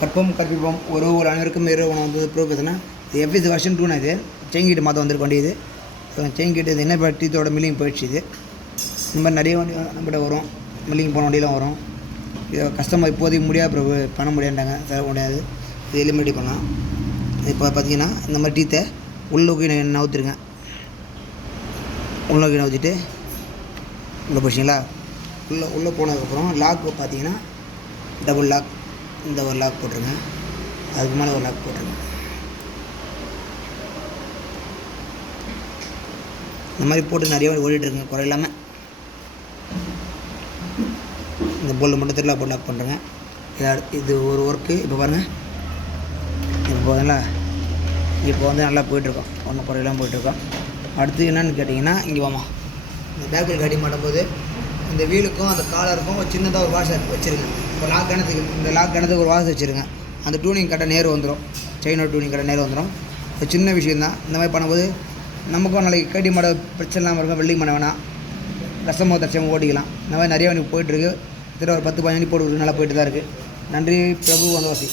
கற்பம் கற்பிப்போம் ஒரு ஒரு அனைவருக்கும் இரு உணவு வந்து ப்ரோ பார்த்தீங்கன்னா இது எஃப்எஸ் வருஷன் டூனா இது? செயின் கீட்டு மாற்ற வந்திருக்க வேண்டியது. செயின் கீட்டு இது என்ன டீத்தோட மில்லிங் போயிடுச்சு இது. இந்த மாதிரி நிறைய வண்டி நம்மகிட்ட வரும். மில்லிங் போன வண்டியெலாம் வரும். இது கஸ்டமர் இப்போதைக்கு முடியாது ப்ரோ பண்ண முடியாண்டாங்க தர முடியாது. இது எலிமினேட் பண்ணலாம். இப்போ பார்த்தீங்கன்னா இந்த மாதிரி டீத்தை உள்ளோக்கி நான் நவுத்துருங்க. உள்ளோக்கி நவுத்திட்டு உள்ளே போச்சிங்களா? உள்ளே உள்ளே போனதுக்கப்புறம் லாக் பார்த்தீங்கன்னா டபுள் லாக் இந்த ஒரு லாக் போட்டுருங்க. அதுக்கு மேலே ஒரு லாக் போட்டுருங்க. இந்த மாதிரி போட்டு நிறைய வாட்டி ஓடிட்டுருங்க இருக்குங்க குறை இல்லாமல் இந்த போல்டு மட்டும் திருவிழா போட்டு லாக் பண்ணுறேங்க இது இது ஒரு ஒர்க்கு இப்போ பாருங்கள் இப்போ பார்த்தீங்களா இப்போ வந்து நல்லா போயிட்டுருக்கோம். ஒன்றும் குறையெல்லாம் போயிட்டுருக்கோம். அடுத்து என்னென்னு கேட்டிங்கன்னா இங்கே வாமா இந்த பேக் கட்டி மாட்டும்போது இந்த வீலுக்கும் அந்த காலருக்கும் ஒரு சின்னதாக ஒரு வாஷர் வச்சுருங்க. இப்போ லாக் கணத்துக்கு இந்த லாக் கணத்துக்கு ஒரு வாஷர் வச்சுருங்க. அந்த டூனிங் கட்டை நேர் வந்துடும் செயினோட டூனிங் கட்டை நேர் வந்துடும் ஒரு சின்ன விஷயந்தான் இந்த மாதிரி பண்ணும்போது நமக்கும் நாளைக்கு கட்டி மாட பிரச்சனை இல்லாமல் இருக்கும் வெல்டிங் பண்ண வேணாம். கஷ்டமாக தட்சமாக ஓட்டிக்கலாம். இந்த மாதிரி நிறைய வண்டி போயிட்டுருக்கு திட்ட ஒரு பத்து பதினஞ்சு போட்டு நல்லா போயிட்டு தான் இருக்குது நன்றி பிரபு வந்தவாசி.